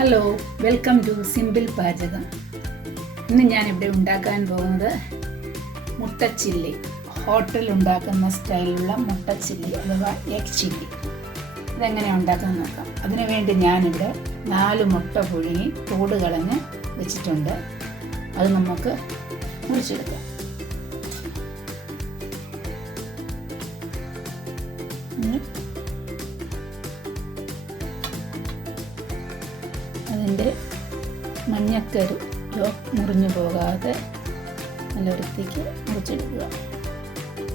Hello, welcome to simple പാചകം. ഇന്ന് ഞാനിവിടെ ഉണ്ടാക്കാൻ പോകുന്നത് മുട്ട ചില്ലി. ഹോട്ടലിൽ ഉണ്ടാക്കുന്ന സ്റ്റൈലിലുള്ള മുട്ട ചില്ലി അഥവാ എഗ് ചില്ലി. ഇതെങ്ങനെ ഉണ്ടാക്കാൻ നോക്കാം. അതിനുവേണ്ടി ഞാനിവിടെ 4 മുട്ട പുഴുങ്ങി തോട് കളഞ്ഞ് വെച്ചിട്ടുണ്ട്. അത് നമുക്ക് മുറിച്ചെടുക്കാം. അതിൻ്റെ മഞ്ഞക്കരു മുറിഞ്ഞു പോകാതെ നല്ല വൃത്തിക്ക് മുറിച്ചെടുക്കുക.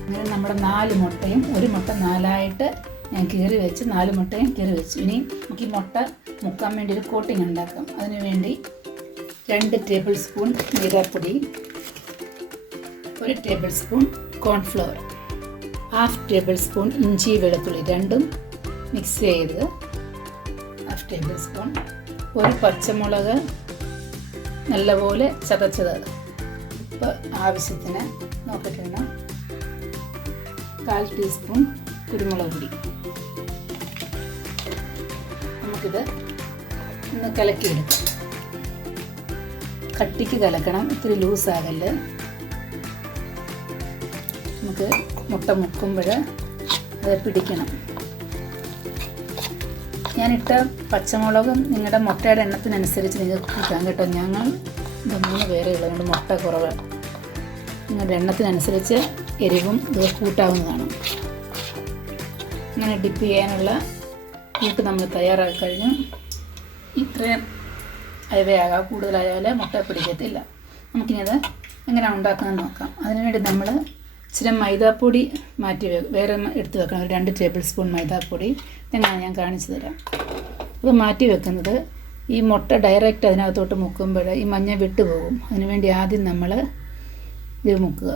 അങ്ങനെ നമ്മുടെ 4 മുട്ടയും, ഒരു മുട്ട 4ആയിട്ട് ഞാൻ കീറി വെച്ച് 4 മുട്ടയും കീറി വെച്ചു. ഇനി എനിക്ക് മുട്ട മുക്കാൻ വേണ്ടി ഒരു കോട്ടിങ് ഉണ്ടാക്കാം. അതിനുവേണ്ടി 2 ടേബിൾ സ്പൂൺ മൈദാപ്പൊടി, 1 table spoon cornflour, 1/2 table spoon ഇഞ്ചി വെളുത്തുള്ളി രണ്ടും മിക്സ് ചെയ്ത് 1/2 ടേബിൾ സ്പൂൺ, 1 പച്ചമുളക് നല്ലപോലെ ചതച്ചത്, ഉപ്പ് ആവശ്യത്തിന് നോക്കിക്കണം, 1/4 ടീസ്പൂൺ കുരുമുളക് പൊടി. നമുക്കിത് ഒന്ന് കലക്കിയെടുക്കാം. കട്ടിക്ക് കലക്കണം, ഇത്തിരി ലൂസാകല്. നമുക്ക് മുട്ട മുക്കുമ്പോൾ അത് പിടിക്കണം. ഞാനിട്ട പച്ചമുളകും നിങ്ങളുടെ മുട്ടയുടെ എണ്ണത്തിനനുസരിച്ച് നിങ്ങൾക്ക് കൂട്ടാം കേട്ടോ. ഞങ്ങൾ 3 പേരേ ഉള്ളതുകൊണ്ട് മുട്ട കുറവ്. നിങ്ങളുടെ എണ്ണത്തിനനുസരിച്ച് എരിവും ഇത് കൂട്ടാവുന്നതാണ്. ഇങ്ങനെ ഡിപ്പ് ചെയ്യാനുള്ള കൂട്ട് നമ്മൾ തയ്യാറാക്കി കഴിഞ്ഞു. ഇത്രയും അയവയാകാം, കൂടുതലായാൽ മുട്ട പിടിക്കത്തില്ല. നമുക്കിനി അത് എങ്ങനെ ഉണ്ടാക്കുന്നത് നോക്കാം. അതിനുവേണ്ടി നമ്മൾ ഇച്ചിരി മൈദാപ്പൊടി വേറെ എടുത്ത് വെക്കണം. ഒരു 2 ടേബിൾ സ്പൂൺ മൈദാപ്പൊടി. ഇതെങ്ങനെ ഞാൻ കാണിച്ചു തരാം. ഇത് മാറ്റി വെക്കുന്നത് ഈ മുട്ട ഡയറക്റ്റ് അതിനകത്തോട്ട് മുക്കുമ്പോൾ ഈ മഞ്ഞ വിട്ടുപോകും. അതിനുവേണ്ടി ആദ്യം നമ്മൾ ഇത് മുക്കുക.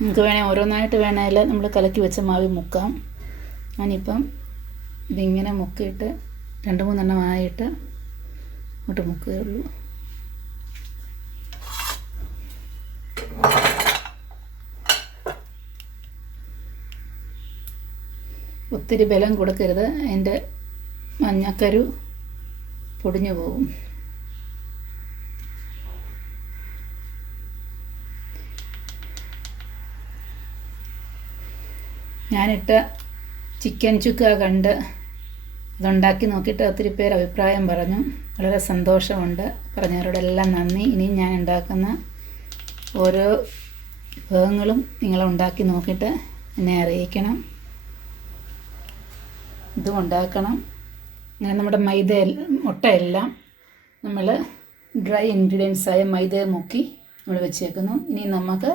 നമുക്ക് വേണേൽ ഓരോന്നായിട്ട് വേണേൽ നമ്മൾ കലക്കി വെച്ച മാവ് മുക്കാം. ഞാനിപ്പം ഇതിങ്ങനെ മുക്കിയിട്ട് 2-3 എണ്ണമായിട്ട് അങ്ങോട്ട് മുക്കുകയുള്ളൂ. ഒത്തിരി ബലം കൊടുക്കരുത്, അതിൻ്റെ മഞ്ഞക്കരു പൊടിഞ്ഞു പോകും. ഞാനിട്ട ചിക്കൻ ചുക്ക കണ്ട് അതുണ്ടാക്കി നോക്കിയിട്ട് ഒത്തിരി പേര് അഭിപ്രായം പറഞ്ഞു. വളരെ സന്തോഷമുണ്ട്. പറഞ്ഞവരോടെല്ലാം നന്ദി. ഇനിയും ഞാൻ ഉണ്ടാക്കുന്ന ഓരോ വിഭവങ്ങളും നിങ്ങളുണ്ടാക്കി നോക്കിയിട്ട് എന്നെ അറിയിക്കണം. ഇതും ഉണ്ടാക്കണം. അങ്ങനെ നമ്മുടെ മുട്ടയെല്ലാം നമ്മൾ ഡ്രൈ ഇൻഗ്രീഡിയൻസായ മൈദ മുക്കി നമ്മൾ വെച്ചേക്കുന്നു. ഇനി നമുക്ക്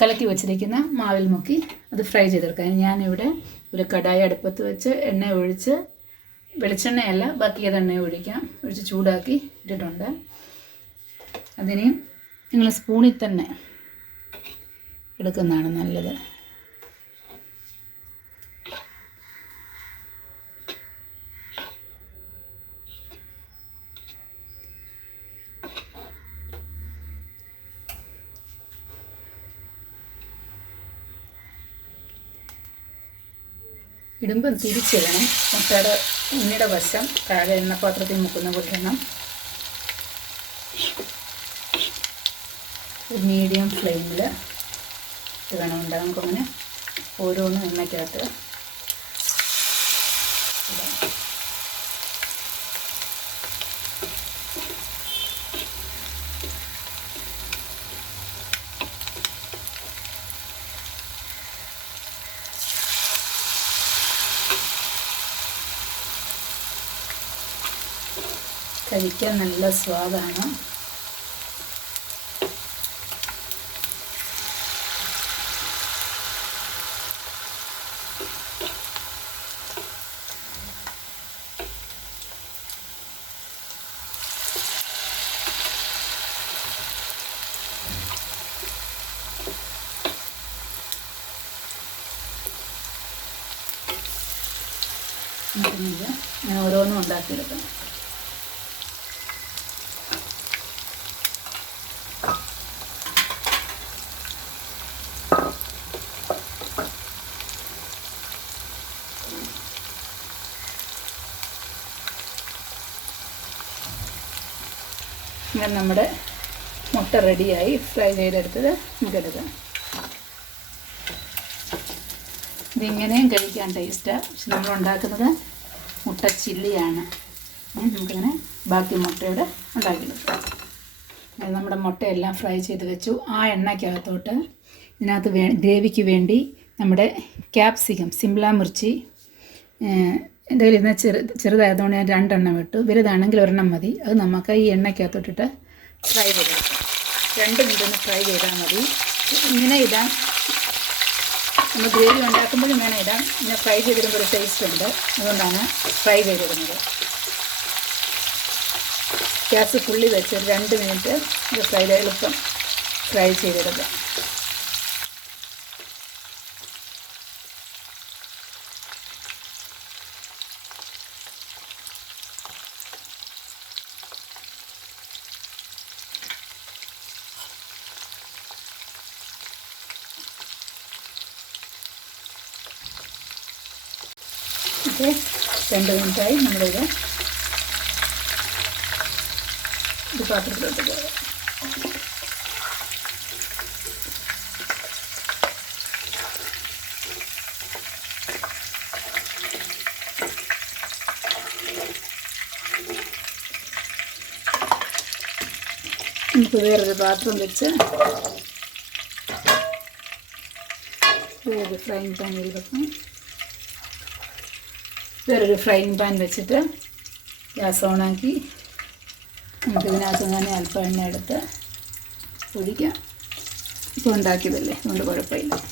കലക്കി വെച്ചിരിക്കുന്ന മാവിൽ മുക്കി അത് ഫ്രൈ ചെയ്തെടുക്കാം. ഞാനിവിടെ ഒരു കടായി അടുപ്പത്ത് വെച്ച് എണ്ണ ഒഴിച്ച്, വെളിച്ചെണ്ണയല്ല ബാക്കി ഏതെണ്ണ ഒഴിച്ച് ചൂടാക്കി ഇട്ടിട്ടുണ്ട്. അതിന് നിങ്ങൾ സ്പൂണിൽ തന്നെ എടുക്കുന്നതാണ് നല്ലത്. ഇടുമ്പം തിരിച്ചിടണം. മുട്ടയുടെ ഉണ്ണിയുടെ വശം താഴെ എണ്ണപ്പാത്രത്തിൽ മുക്കുന്ന പൊട്ടണം. ഒരു മീഡിയം ഫ്ലെയിമിൽ ഇത് വേണം ഉണ്ടാകും. നമുക്കങ്ങനെ ഓരോന്നും എണ്ണയ്ക്കകത്ത് ഇടാം. കഴിക്കാൻ നല്ല സ്വാദാണ്. ഞാൻ ഓരോന്നും ഉണ്ടാക്കിയെടുക്കാം. അങ്ങനെ നമ്മുടെ മുട്ട റെഡിയായി. ഫ്രൈ ചെയ്തെടുത്തത് നമുക്കെടുക്കാം. ഇതിങ്ങനെയും കഴിക്കാൻ ടേസ്റ്റാണ്. പക്ഷെ നമ്മൾ ഉണ്ടാക്കുന്നത് മുട്ട ചില്ലിയാണ്. നമുക്കിങ്ങനെ ബാക്കി മുട്ടയുടെ ഉണ്ടാക്കിയെടുക്കാം. നമ്മുടെ മുട്ടയെല്ലാം ഫ്രൈ ചെയ്ത് വെച്ചു. ആ എണ്ണയ്ക്കകത്തോട്ട് ഇതിനകത്ത് ഗ്രേവിക്ക് വേണ്ടി നമ്മുടെ ക്യാപ്സിക്കം, സിംല മിർച്ചി എൻ്റെ കയ്യിൽ ഇരുന്ന് ചെറുതായതുകൊണ്ട് ഞാൻ 2 എണ്ണം ഇട്ടു. വലുതാണെങ്കിൽ 1 എണ്ണം മതി. അത് നമുക്ക് ഈ എണ്ണയ്ക്കകത്തോട്ടിട്ട് ഫ്രൈ ചെയ്തെടുക്കാം. 2 മിനിറ്റ് ഒന്ന് ഫ്രൈ ചെയ്താൽ മതി. ഇങ്ങനെ ഇടാൻ നമ്മൾ ഗ്രേവി ഉണ്ടാക്കുമ്പോഴും വേണം ഇടാൻ. ഇങ്ങനെ ഫ്രൈ ചെയ്തിടുമ്പോൾ ഒരു ടേസ്റ്റ് ഉണ്ട്. അതുകൊണ്ടാണ് ഫ്രൈ ചെയ്തിടുന്നത്. ഗ്യാസ് ഫുള്ളി വെച്ച് 2 മിനിറ്റ് ഇത് എളുപ്പം ഫ്രൈ ചെയ്തെടുക്കാം. ഓക്കെ, 2 മിനിറ്റായി. നമ്മളിത് പാത്രത്തിലോട്ട് പോകാം. നമുക്ക് വേറൊരു പാത്രം വെച്ച് വേറൊരു ഫ്രൈങ് പാനിൽ വെക്കാം. വേറൊരു ഫ്രൈങ് പാൻ വെച്ചിട്ട് ഗ്യാസ് ഓണാക്കി നമുക്കിതിനകത്ത് തന്നെ അല്പം എണ്ണ എടുത്ത് ഒഴിക്കാം. ഇപ്പോൾ ഉണ്ടാക്കിയതല്ലേ, അതുകൊണ്ട് കുഴപ്പമില്ല.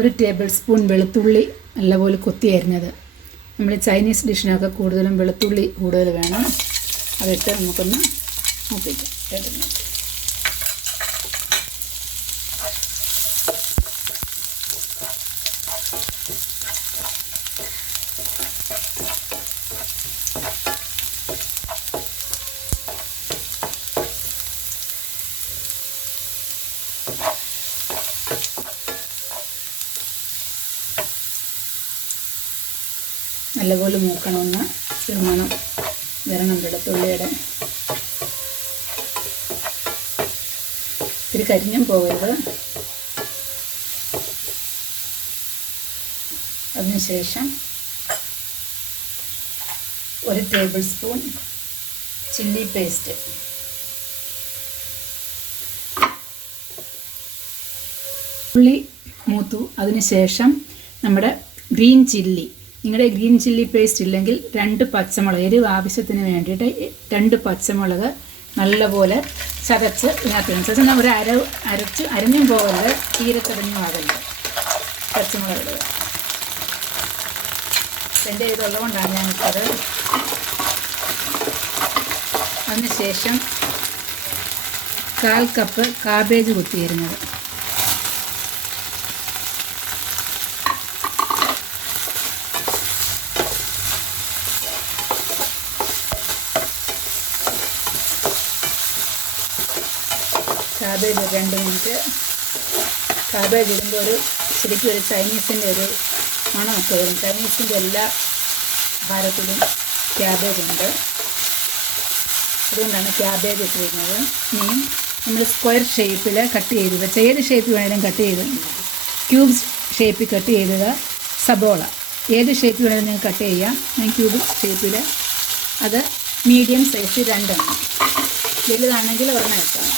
ഒരു ടേബിൾ സ്പൂൺ വെളുത്തുള്ളി നല്ലപോലെ കൊത്തി അരിഞ്ഞത്. നമ്മൾ ചൈനീസ് ഡിഷിനൊക്കെ കൂടുതലും വെളുത്തുള്ളി കൂടുതൽ വേണം. അതിട്ട് നമുക്കൊന്ന് മൂപ്പിക്കാം. 2 മിനിറ്റ്. നല്ലപോലെ മൂക്കണമെന്ന് ഒരു മണം വരണം വെളുത്തുള്ളിയുടെ. ഇത്തിരി കരിഞ്ഞും പോകരുത്. അതിനുശേഷം 1 ടേബിൾ സ്പൂൺ ചില്ലി പേസ്റ്റ്, ഉള്ളി മൂത്തു. അതിനുശേഷം നമ്മുടെ ഗ്രീൻ ചില്ലി. നിങ്ങളുടെ ഗ്രീൻ ചില്ലി പേസ്റ്റ് ഇല്ലെങ്കിൽ 2 പച്ചമുളക്, എരിവ് ആവശ്യത്തിന് വേണ്ടിയിട്ട് 2 പച്ചമുളക് നല്ലപോലെ ചതച്ച് ഇതിനകത്ത് നമ്മൾ അരഞ്ഞും പോകരുത്, തീരെ ചതഞ്ഞും ആകരുത്. പച്ചമുളക് ഇടുക. എൻ്റെ ഇതുള്ളതുകൊണ്ടാണ് ഞാൻ ഇട്ടത്. അതിനുശേഷം 1/4 കപ്പ് കാബേജ് കുത്തിയരിഞ്ഞത്, കാബേജ് 2 മിനിറ്റ്. കാബേജ് ഇടുമ്പോൾ ശരിക്കും ഒരു ചൈനീസിൻ്റെ ഒരു മണമൊക്കെ വരും. ചൈനീസിൻ്റെ എല്ലാ ആഹാരത്തിലും ക്യാബേജ് ഉണ്ട്, അതുകൊണ്ടാണ് ക്യാബേജ് ഇട്ടിരിക്കുന്നത്. ഇനിയും നമ്മൾ സ്ക്വയർ ഷേപ്പിൽ കട്ട് ചെയ്ത് വെച്ച ഏത് ഷേപ്പിൽ വേണമെങ്കിലും കട്ട് ചെയ്ത്, ക്യൂബ് ഷേപ്പിൽ കട്ട് ചെയ്തത് സബോള ഏത് ഷേപ്പിൽ വേണമെങ്കിലും നിങ്ങൾക്ക് കട്ട് ചെയ്യാം. ഞാൻ ക്യൂബ് ഷേപ്പിൽ, അത് മീഡിയം സൈസ് 2 എണ്ണം, വലുതാണെങ്കിൽ 1 എണ്ണം വെക്കാം.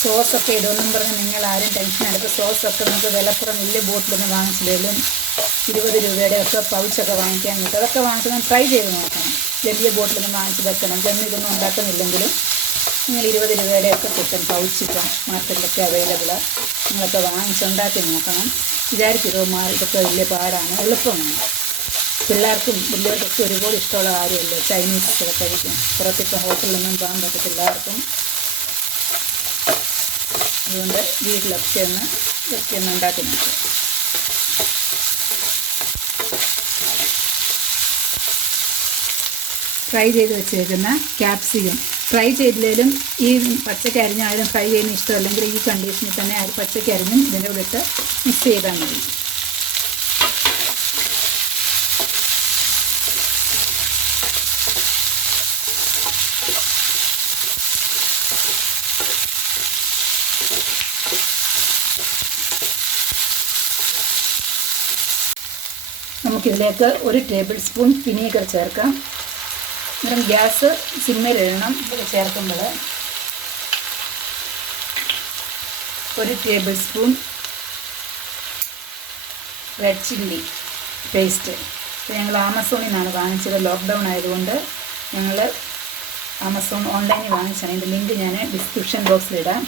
സോസൊക്കെ ഇടുമെന്നും പറഞ്ഞ് നിങ്ങൾ ആരും ടെൻഷൻ എടുത്ത്. സോസൊക്കെ നമുക്ക് വിലപ്പുറം വലിയ ബോട്ടിലൊന്നും വാങ്ങിച്ചില്ലേലും 20 രൂപയുടെ ഒക്കെ പൗച്ചൊക്കെ വാങ്ങിക്കാൻ കിട്ടും. അതൊക്കെ വാങ്ങിച്ച് ട്രൈ ചെയ്ത് നോക്കണം. വലിയ ബോട്ടിലൊന്നും വാങ്ങിച്ച് വെക്കണം. ഇതൊന്നും ഉണ്ടാക്കുന്നില്ലെങ്കിലും നിങ്ങൾ 20 രൂപയുടെ ഒക്കെ കിട്ടും പൗച്ചിപ്പം മാർക്കറ്റിലൊക്കെ അവൈലബിളാണ്. നിങ്ങളൊക്കെ വാങ്ങിച്ചുണ്ടാക്കി നോക്കണം. വിചാരിക്കരുത് ഇതൊക്കെ വലിയ പാടാണ്, എളുപ്പമാണ്. പിള്ളേർക്കും വലിയവർക്കൊക്കെ ഒരുപാട് ഇഷ്ടമുള്ള കാര്യമല്ലേ ചൈനീസ് ഒക്കെ കഴിക്കും. പുറത്തിപ്പോൾ ഹോട്ടലിലൊന്നും പോകാൻ പറ്റത്തില്ല ആർക്കും. അതുകൊണ്ട് വീട്ടിലൊക്കെ ഒന്ന് ഉണ്ടാക്കി നോക്കും. ഫ്രൈ ചെയ്ത് വെച്ചേക്കുന്ന ക്യാപ്സിക്കം ഫ്രൈ ചെയ്തില്ലെങ്കിലും ഈ പച്ചക്ക് അരിഞ്ഞാലും ഫ്രൈ ചെയ്യുന്ന ഇഷ്ടമല്ലെങ്കിൽ ഈ കണ്ടീഷനിൽ തന്നെ പച്ചക്ക് അരിഞ്ഞും ഇതിൻ്റെ കൂടെ ഇട്ട് മിക്സ് ചെയ്താൽ മതി. നമുക്കിതിലേക്ക് 1 ടേബിൾ സ്പൂൺ വിനീഗർ ചേർക്കാം. അന്നേരം ഗ്യാസ് സിമ്മിലിടണം. ഇത് ചേർക്കുമ്പോൾ 1 table spoon red chilli paste. ഞങ്ങൾ ആമസോണിൽ നിന്നാണ് വാങ്ങിച്ചത്. ലോക്ക്ഡൗൺ ആയതുകൊണ്ട് ഞങ്ങൾ ആമസോൺ ഓൺലൈനിൽ വാങ്ങിച്ചാണ്. ഇതിൻ്റെ ലിങ്ക് ഞാൻ ഡിസ്ക്രിപ്ഷൻ ബോക്സിലിടാം.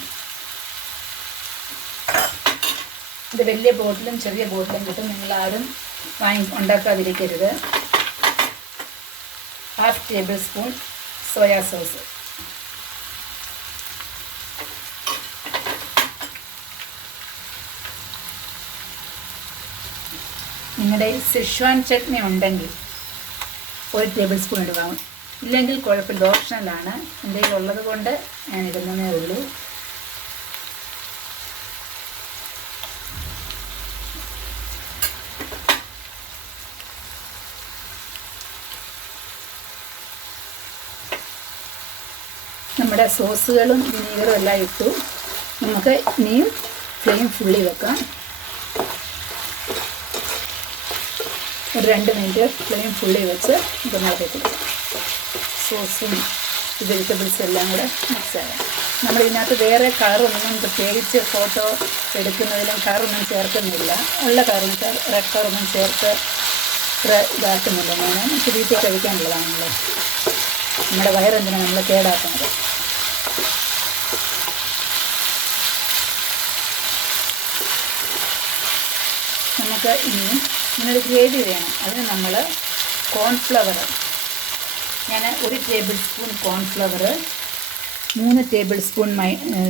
ഇത് വലിയ ബോട്ടിലും ചെറിയ ബോട്ടിലും കിട്ടും. നിങ്ങളാരും ഉണ്ടാക്കാതിരിക്കരുത്. 1/2 ടേബിൾ സ്പൂൺ സോയാ സോസ്. നിങ്ങളുടെ ഷെസ്വാൻ ചട്നി ഉണ്ടെങ്കിൽ 1 ടേബിൾ സ്പൂൺ ഇടുക. ഇല്ലെങ്കിൽ കുഴപ്പമില്ല, ഓപ്ഷണലാണ്. എന്തെങ്കിലും ഉള്ളത് കൊണ്ട് ഞാൻ ഇടുന്നതേ ഉള്ളൂ. നമ്മുടെ സോസുകളും വിനീഗറും എല്ലാം ഇട്ടു. നമുക്ക് ഇനിയും ഫ്ലെയിം ഫുള്ളി വെക്കാം. ഒരു 2 മിനിറ്റ് ഫ്ലെയിം ഫുള്ളി വെച്ച് ഇത് നിറക്കി കൊടുക്കാം. സോസും വെജിറ്റബിൾസും എല്ലാം കൂടെ മിക്സാകാം. നമ്മളിതിനകത്ത് വേറെ കളറൊന്നും പ്രത്യേകിച്ച് ഫോട്ടോ എടുക്കുന്നതിലും കളറൊന്നും ചേർക്കുന്നില്ല. ഉള്ള കളറും റെഡ് കളറൊന്നും ചേർത്ത് ഇതാക്കുന്നില്ല. ഞാൻ നമുക്ക് വീട്ടിൽ കഴിക്കാനുള്ളതാണല്ലോ. നമ്മുടെ വയറെന്തിനാണ് നമ്മൾ കേടാക്കുന്നത്. നമുക്ക് ഇങ്ങനൊരു ഗ്രേവി വേണം. അതിന് നമ്മൾ കോൺഫ്ലവർ, ഞാൻ 1 table spoon cornflour 3 table spoon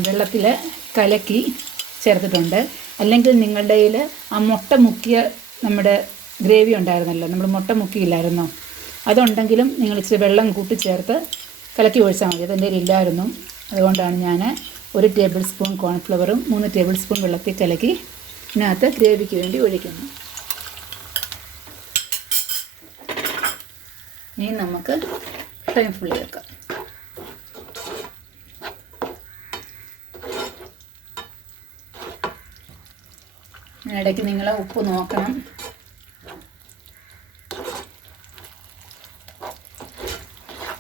വെള്ളത്തിൽ കലക്കി ചേർത്തിട്ടുണ്ട്. അല്ലെങ്കിൽ നിങ്ങളുടെ കയ്യിൽ ആ മുട്ട മുക്കിയ നമ്മുടെ ഗ്രേവി ഉണ്ടായിരുന്നല്ലോ, നമ്മൾ മുട്ട മുക്കിയില്ലായിരുന്നോ, അതുണ്ടെങ്കിലും നിങ്ങൾ ഇച്ചിരി വെള്ളം കൂട്ടി ചേർത്ത് കലക്കി ഒഴിച്ചാൽ മതി. അതെൻ്റെ ഇല്ലായിരുന്നു. അതുകൊണ്ടാണ് ഞാൻ 1 ടേബിൾ സ്പൂൺ കോൺഫ്ലവറും 3 ടേബിൾ സ്പൂൺ വെള്ളത്തിൽ കലക്കി ഇതിനകത്ത് ഗ്രേവിക്ക് വേണ്ടി ഒഴിക്കുന്നു. ഇനി നമുക്ക് ഫ്ലെയിം ഫുള്ളി വെക്കാം. ഇടയ്ക്ക് നിങ്ങൾ ഉപ്പ് നോക്കണം.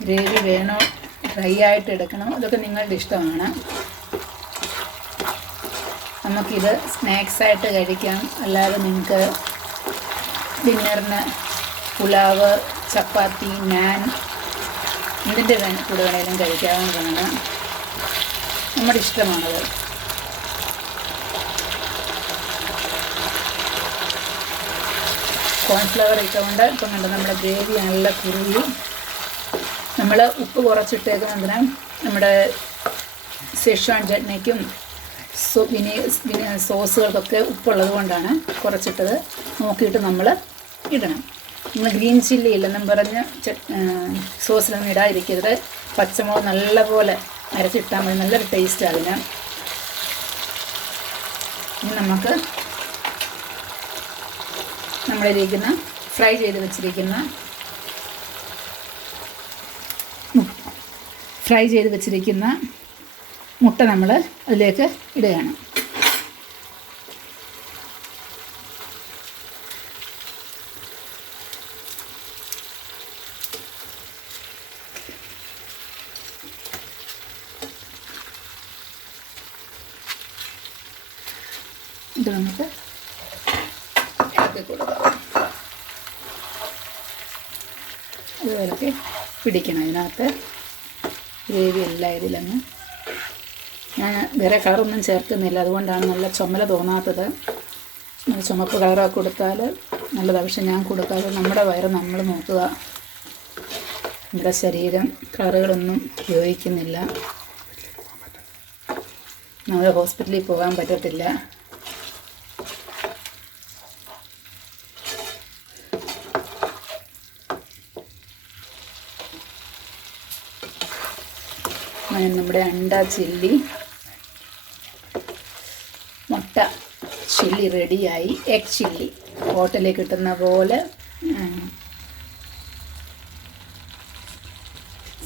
ഗ്രേവി വേണോ ഡ്രൈ ആയിട്ട് എടുക്കണം, അതൊക്കെ നിങ്ങളുടെ ഇഷ്ടമാണ്. നമുക്കിത് സ്നാക്സായിട്ട് കഴിക്കാം. അല്ലാതെ നിങ്ങൾക്ക് ഡിന്നറിന് പുലാവ്, ചപ്പാത്തി, നാൻ ഇതിൻ്റെ കൂടെ വേണേലും കഴിക്കാവുന്നതാണ്. നമ്മുടെ ഇഷ്ടമാണത്. കോൺഫ്ലവർ ഇട്ടുകൊണ്ട് ഇപ്പം കണ്ടോ നമ്മുടെ ഗ്രേവി നല്ല കുറുകി. നമ്മൾ ഉപ്പ് കുറച്ചിട്ടേക്കുന്നതിന് നമ്മുടെ ഷെസ്വാൻ ചട്നിക്കും സോസുകൾക്കൊക്കെ ഉപ്പുള്ളത് കൊണ്ടാണ് കുറച്ചിട്ടത്. നോക്കിയിട്ട് നമ്മൾ ഇടണം. നിങ്ങൾ ഗ്രീൻ ചില്ലി ഇല്ലെന്നും പറഞ്ഞ് സോസിലൊന്നും ഇടാതിരിക്കരുത്. പച്ചമുളക് നല്ലപോലെ അരച്ചിട്ടാൽ മതി. നല്ലൊരു ടേസ്റ്റ് അതിന്. ഇനി നമുക്ക് ഫ്രൈ ചെയ്ത് വെച്ചിരിക്കുന്ന മുട്ട നമ്മൾ അതിലേക്ക് ഇടുകയാണ്. ഇത് നമുക്ക് ഇളക്കി കൊടുക്കാം. അതുപോലൊക്കെ പിടിക്കണം. ഇതിനകത്ത് ഗ്രേവി എല്ലാം ഇതിലങ്ങ്. ഞാൻ വേറെ കളറൊന്നും ചേർക്കുന്നില്ല, അതുകൊണ്ടാണ് നല്ല ചുമല തോന്നാത്തത്. ചുമപ്പ് കളറൊക്കെ കൊടുത്താൽ നല്ലതാണ്. പക്ഷെ ഞാൻ കൊടുക്കാതെ നമ്മുടെ വയറ് നമ്മൾ നോക്കുക. നമ്മുടെ ശരീരം കളറുകളൊന്നും ഉപയോഗിക്കുന്നില്ല. നമ്മൾ ഹോസ്പിറ്റലിൽ പോകാൻ പറ്റത്തില്ല. അങ്ങനെ നമ്മുടെ അണ്ട ചില്ലി, മുട്ട ചില്ലി റെഡിയായി. എഗ് ചില്ലി ഹോട്ടലിൽ കിട്ടുന്ന പോലെ.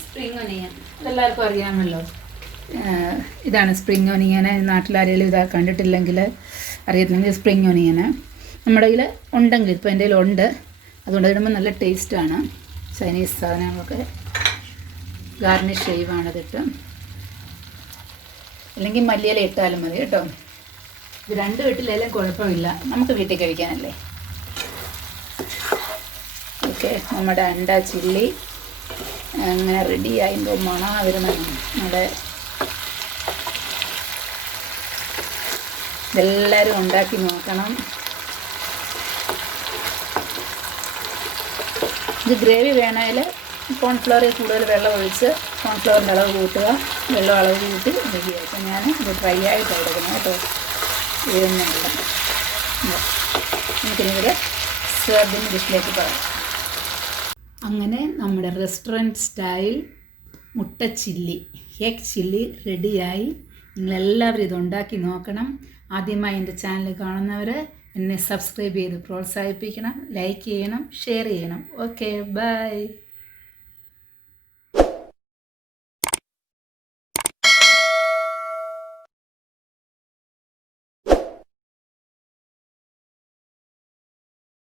സ്പ്രിംഗ് ഒനിയൻ എല്ലാവർക്കും അറിയാമല്ലോ. ഇതാണ് സ്പ്രിംഗ് ഒനിയൻ. നാട്ടിലാരെങ്കിലും ഇതാ കണ്ടിട്ടില്ലെങ്കിൽ അറിയത്തില്ലെങ്കിൽ സ്പ്രിംഗ് ഒനിയൻ നമ്മുടെ കയ്യിൽ ഉണ്ടെങ്കിൽ, ഇപ്പോൾ എൻ്റെ കയ്യിലുണ്ട്, അതുകൊണ്ട് ഇടുമ്പോൾ നല്ല ടേസ്റ്റാണ്. ചൈനീസ് സാധനങ്ങളൊക്കെ ഗാർണിഷ് ചെയ്യുവാണതിട്ട്, അല്ലെങ്കിൽ മല്ലിയില ഇട്ടാലും മതി കേട്ടോ. ഇത് രണ്ടും ഇട്ടില്ലെങ്കിലും കുഴപ്പമില്ല, നമുക്ക് വീട്ടിൽ കഴിക്കാനല്ലേ. ഓക്കെ, നമ്മുടെ അണ്ട ചില്ലി അങ്ങനെ റെഡിയായി. മണം വരുന്നതാണ്. നമ്മുടെ ഇതെല്ലാവരും ഉണ്ടാക്കി നോക്കണം. ഇത് ഗ്രേവി വേണമെങ്കിൽ കോൺഫ്ലവറിൽ കൂടുതൽ വെള്ളം ഒഴിച്ച് കോൺഫ്ലവറിൻ്റെ അളവ് കൂട്ടുക, വെള്ളം അളവ് കൂട്ടി റെഡിയായി. അപ്പം ഞാൻ ഇത് ഡ്രൈ ആയിട്ട് എടുക്കണം കേട്ടോ. ഇതൊന്നുമില്ല. നമുക്കിനിവിടെ സെർവിങ് ഡിഷിലേക്ക് പോകാം. അങ്ങനെ നമ്മുടെ റെസ്റ്റോറൻറ്റ് സ്റ്റൈൽ മുട്ട ചില്ലി, എഗ് ചില്ലി റെഡിയായി. നിങ്ങളെല്ലാവരും ഇതുണ്ടാക്കി നോക്കണം. ആദ്യമായി എൻ്റെ ചാനൽ കാണുന്നവർ എന്നെ സബ്സ്ക്രൈബ് ചെയ്ത് പ്രോത്സാഹിപ്പിക്കണം, ലൈക്ക് ചെയ്യണം, ഷെയർ ചെയ്യണം. Okay, by.